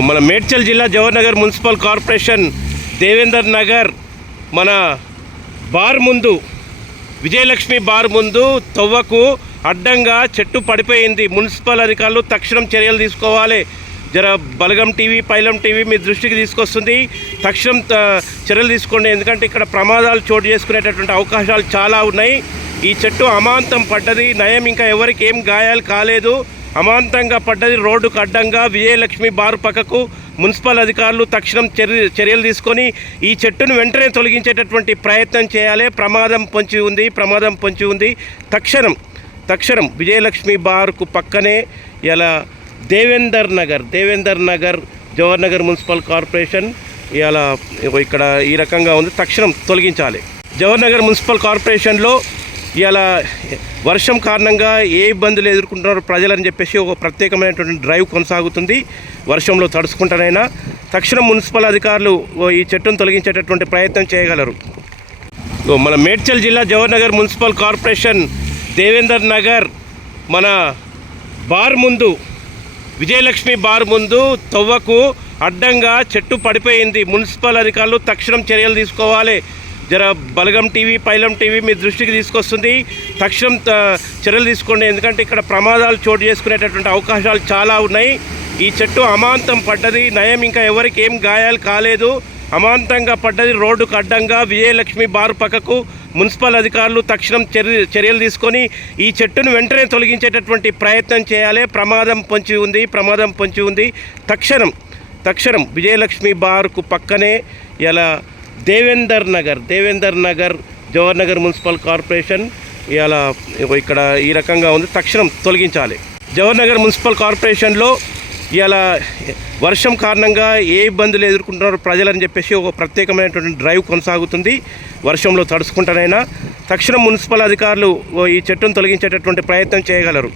మన మేడ్చల్ జిల్లా Jawahar Nagar municipal corporation Devender Nagar మన బార్ ముందు విజయలక్ష్మి బార్ ముందు తవ్వకు అడ్డంగా చెట్టు పడిపోయింది. మున్సిపల్ అధికారులు తక్షణం చర్యలు తీసుకోవాలి. జర బలగం టీవీ పైలం టీవీ మీ దృష్టికి తీసుకొస్తుంది. తక్షణం చర్యలు తీసుకోండి, ఎందుకంటే ఇక్కడ ప్రమాదాలు చోటు చేసుకునేటటువంటి అవకాశాలు చాలా ఉన్నాయి. ఈ చెట్టు అమాంతం పడ్డది, నయం ఇంకా ఎవరికి ఏం గాయాలు కాలేదు. అమాంతంగా పడ్డది రోడ్డుకు అడ్డంగా విజయలక్ష్మి బారు పక్కకు. మున్సిపల్ అధికారులు తక్షణం చర్యలు తీసుకొని ఈ చెట్టును వెంటనే తొలగించేటటువంటి ప్రయత్నం చేయాలి. ప్రమాదం పొంచి ఉంది. తక్షణం విజయలక్ష్మి బార్కు పక్కనే ఇలా దేవేందర్ నగర్ జవహర్ నగర్ మున్సిపల్ కార్పొరేషన్ ఇలా ఇక్కడ ఈ రకంగా ఉంది. తక్షణం తొలగించాలి. జవహర్ నగర్ మున్సిపల్ కార్పొరేషన్లో ఇలా వర్షం కారణంగా ఏ ఇబ్బందులు ఎదుర్కొంటున్నారు ప్రజలని చెప్పేసి ఒక ప్రత్యేకమైనటువంటి డ్రైవ్ కొనసాగుతుంది. వర్షంలో తడుచుకుంటానైనా తక్షణం మున్సిపల్ అధికారులు ఈ చెట్టును తొలగించేటటువంటి ప్రయత్నం చేయగలరు. మన మేడ్చల్ జిల్లా జవహర్ నగర్ మున్సిపల్ కార్పొరేషన్ దేవేందర్ నగర్ మన బార్ ముందు విజయలక్ష్మి బార్ ముందు తవ్వకు అడ్డంగా చెట్టు పడిపోయింది. మున్సిపల్ అధికారులు తక్షణం చర్యలు తీసుకోవాలి. జర బలగం టీవీ పైలం టీవీ మీ దృష్టికి తీసుకొస్తుంది. తక్షణం చర్యలు తీసుకోండి, ఎందుకంటే ఇక్కడ ప్రమాదాలు చోటు చేసుకునేటటువంటి అవకాశాలు చాలా ఉన్నాయి. ఈ చెట్టు అమాంతం పడ్డది, నయం ఇంకా ఎవరికి ఏం గాయాలు కాలేదు. అమాంతంగా పడ్డది రోడ్డుకు అడ్డంగా విజయలక్ష్మి బారు పక్కకు. మున్సిపల్ అధికారులు తక్షణం చర్యలు తీసుకొని ఈ చెట్టును వెంటనే తొలగించేటటువంటి ప్రయత్నం చేయాలి. ప్రమాదం పొంచి ఉంది. తక్షణం విజయలక్ష్మి బార్కు పక్కనే ఇలా దేవేందర్ నగర్ జవహర్ నగర్ మున్సిపల్ కార్పొరేషన్ ఇలా ఇక్కడ ఈ రకంగా ఉంది. తక్షణం తొలగించాలి. జవహర్ నగర్ మున్సిపల్ కార్పొరేషన్లో ఇలా వర్షం కారణంగా ఏ ఇబ్బందులు ఎదుర్కొంటున్నారు ప్రజలని చెప్పేసి ఒక ప్రత్యేకమైనటువంటి డ్రైవ్ కొనసాగుతుంది. వర్షంలో తడుచుకుంటానైనా తక్షణం మున్సిపల్ అధికారులు ఈ చెట్టును తొలగించేటటువంటి ప్రయత్నం చేయగలరు.